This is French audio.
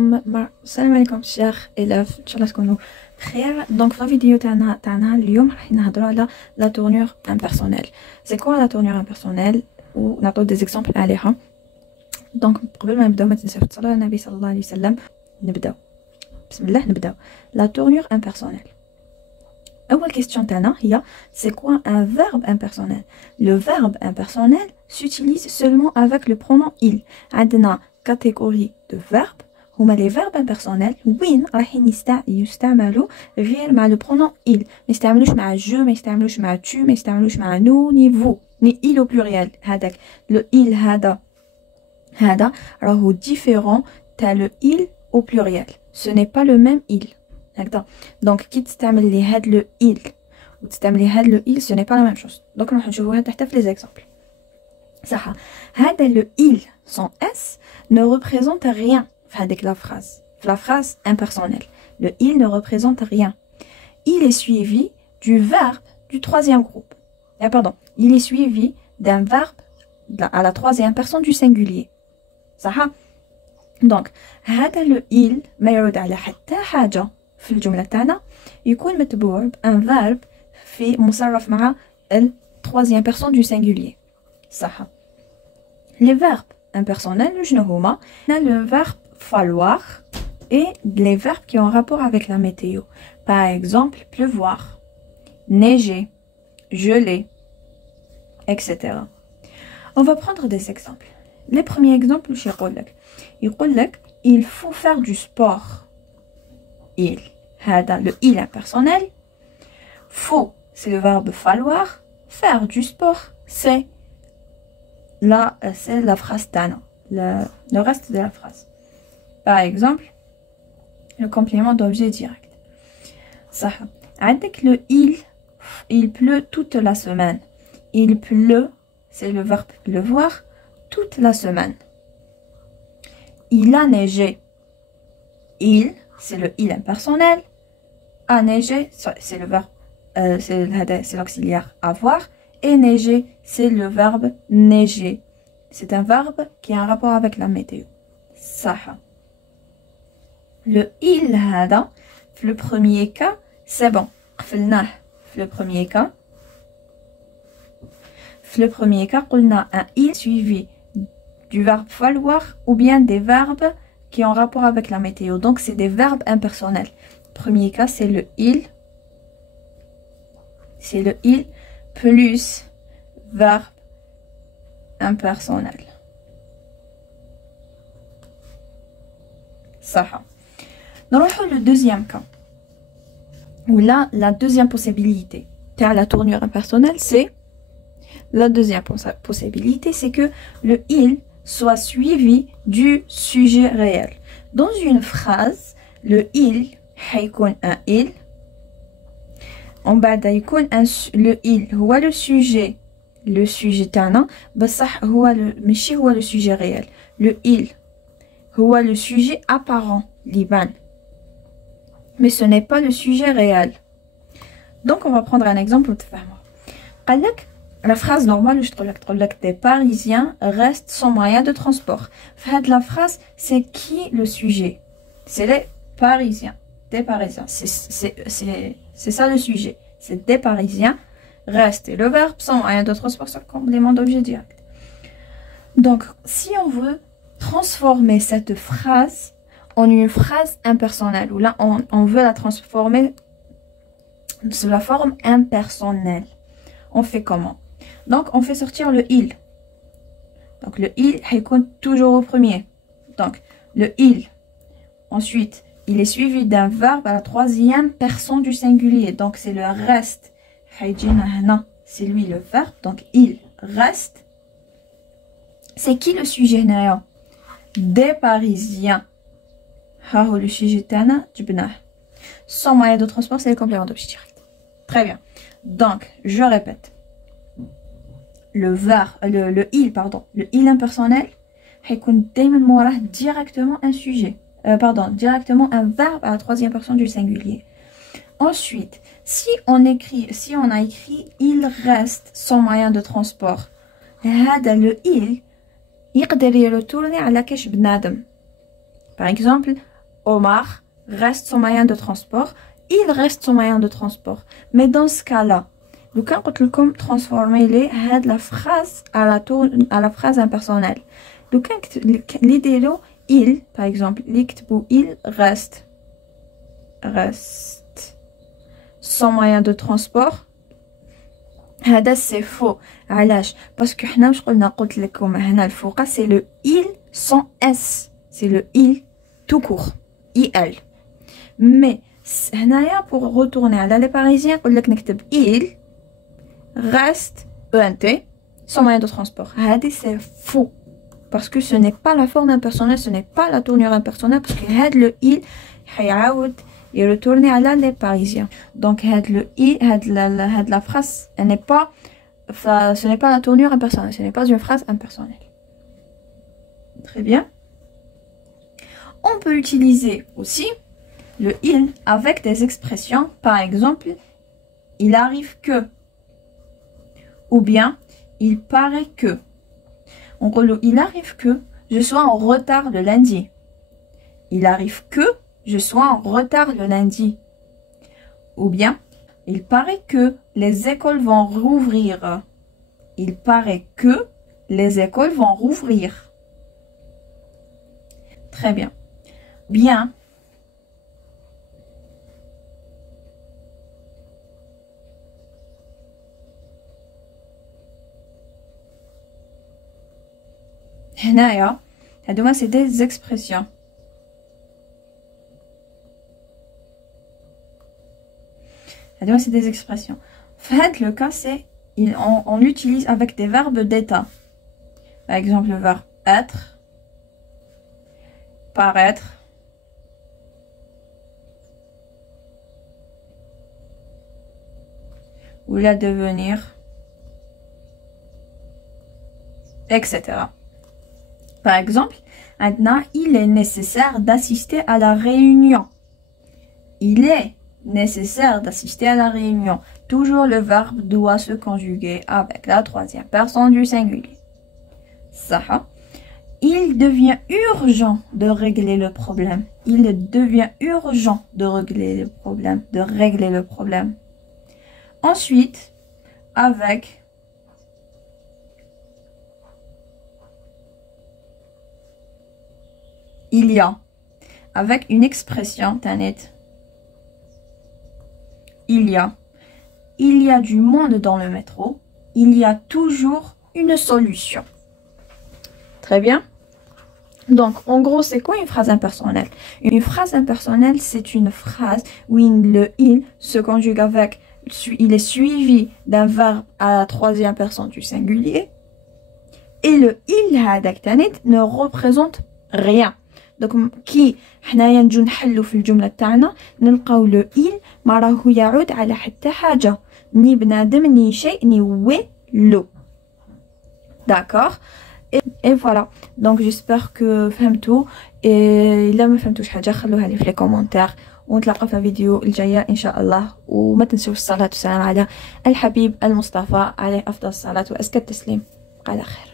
السلام عليكم chers élèves, Inch'Allah تكونوا بخير. Donc في la vidéo تاعنا اليوم راح نهضروا على la tournure impersonnelle. C'est quoi la tournure impersonnelle ونعطوا des exemples عليها. Donc قبل ما نبداو ما تنساوش تصلوا على النبي صلى الله عليه وسلم. نبداو بسم الله. نبداو la tournure impersonnelle. أول question تاعنا هي c'est quoi un verbe impersonnel. Le verbe impersonnel s'utilise seulement avec le pronom il. عندنا catégorie de verbes هما لي فيرب امبيرسونيل وين رايحين يستعملوا غير مع لو برونون il. ما يستعملوش مع جو، ما يستعملوش مع tu، ما يستعملوش مع نو ني فو ني il au pluriel. هذاك لو il هذا راهو ديفيرون تاع لو il au pluriel. ce n'est pas le même il. هكذا دونك كي تستعمل لي هاد لو il وتستعملي هاد لو il ce n'est pas la même chose. دونك نروح نشوفوها تحت في لي زيكزامبل. صح، هذا لو il sans s ne représente rien. Avec la phrase impersonnelle, le il ne représente rien. Il est suivi du verbe du troisième groupe. Il est suivi d'un verbe à la troisième personne du singulier. صح؟ donc هذا le il ما يعود على حتى حاجة في الجملة تاعنا يكون متبوع un verbe في مصرف مع ال troisième personne du singulier. صح. les verbes impersonnels شنو هما؟ le verbe falloir et les verbes qui ont rapport avec la météo. Par exemple, pleuvoir, neiger, geler, etc. On va prendre des exemples. Les premiers exemples, il faut faire du sport. Il, le il impersonnel. Faut, c'est le verbe falloir. Faire du sport, c'est la phrase tana, le reste de la phrase. Par exemple, le complément d'objet direct. Ça. Avec le il pleut toute la semaine. Il pleut, c'est le verbe pleuvoir, toute la semaine. Il a neigé. Il, c'est le il impersonnel. A neigé, c'est le verbe, c'est l'auxiliaire avoir. Et neiger, c'est le verbe neiger. C'est un verbe qui a un rapport avec la météo. Ça. Le il هذا في le premier cas c'est bon. قفلناه في le premier cas. في le premier cas قلنا un il suivi du verbe falloir ou bien des verbes qui ont rapport avec la météo. Donc c'est des verbes impersonnels. Premier cas c'est le il. C'est le il plus verbe impersonnel. صح. نروحوا le deuxième cas. Où là, la deuxième possibilité de la tournure impersonnelle, c'est la deuxième possibilité, c'est que le il soit suivi du sujet réel. Dans une phrase, le il هيكون un il. En bas يكون le il هو le sujet تاعنا بصح هو ماشي هو le sujet réel. Le il هو le sujet apparent liban. Mais ce n'est pas le sujet réel. Donc on va prendre un exemple pour te faire voir. La phrase normale, je trouve que des Parisiens restent sans moyen de transport. La phrase, c'est qui le sujet? C'est les Parisiens. Des Parisiens. C'est ça le sujet. C'est des Parisiens restent. Et le verbe sans moyen de transport, c'est le complément d'objet direct. Donc, si on veut transformer cette phrase en une phrase impersonnelle, ou là on veut la transformer sous la forme impersonnelle, on fait comment? Donc on fait sortir le il. Donc le il compte toujours au premier. Donc le il, ensuite il est suivi d'un verbe à la troisième personne du singulier. Donc c'est le reste. C'est lui le verbe. Donc il reste. C'est qui le sujet? Des Parisiens. Le sujet تاعنا جبناه. Sans moyen de transport, c'est le complément d'objet direct. Très bien. Donc, je répète. Le il impersonnel هيكون دايما موراه directement un sujet. Directement un verbe à la troisième personne du singulier. Ensuite, si on a écrit il reste sans moyen de transport, هذا le il يقدر يرتورني على كاش بنادم. Par exemple, Omar reste son moyen de transport. Il reste son moyen de transport. Mais dans ce cas-là, لو كان قلت لكم transformer لي هاد la phrase à la phrase impersonnelle. لو كان اللي يديرو il par exemple اللي يكتبوا il reste son moyen de transport. هذا c'est faux. علاش؟ parce que حنا واش قلت لكم هنا الفوق c'est le il sans s, c'est le il tout court, il. mais هنايا pour retourner على les parisiens نقول لك نكتب il reste ENT son moyen de transport. هذه c'est faux parce que ce n'est pas la forme impersonnelle, ce n'est pas la tournure impersonnelle parce que هاد le il حيعاود retourner على les parisiens. donc هاد le il هاد la phrase elle n'est pas, ce n'est pas la tournure impersonnelle, ce n'est pas une phrase impersonnelle. Très bien. On peut utiliser aussi le il avec des expressions, par exemple il arrive que, ou bien il paraît que. On dit il arrive que je sois en retard le lundi. Il arrive que je sois en retard le lundi. Ou bien il paraît que les écoles vont rouvrir. Il paraît que les écoles vont rouvrir. Très bien. Bien. هنايا هادوما c'est des expressions. هادوما c'est des expressions. في هاد le cas c'est on l'utilise avec des verbes d'état. Par exemple le verbe être, paraître, ou la devenir, etc. Par exemple, maintenant, il est nécessaire d'assister à la réunion. Il est nécessaire d'assister à la réunion. Toujours le verbe doit se conjuguer avec la troisième personne du singulier. Ça. Il devient urgent de régler le problème. Il devient urgent de régler le problème. Ensuite, avec il y a, avec une expression Tanet, il y a du monde dans le métro, il y a toujours une solution. Très bien. Donc en gros c'est quoi une phrase impersonnelle? Une phrase impersonnelle c'est une phrase où le il se conjugue avec, il est suivi d'un verbe à la troisième personne du singulier et le il هذاك Tanet ne représente rien. Donc كي حنايا نجو نحلو في الجمله تاعنا نلقاو لو il ما راهو يعود على حتى حاجه، ني بنادم ني شيء ني والو. d'accord. et voilà. donc j'espère que فهمتوا. الا ما فهمتوش حاجه خلوها لي في لي كومونتير ونتلاقاو في الفيديو الجايه ان شاء الله. وما تنسوش الصلاه والسلام على الحبيب المصطفى عليه افضل الصلاه وازكى التسليم. على خير.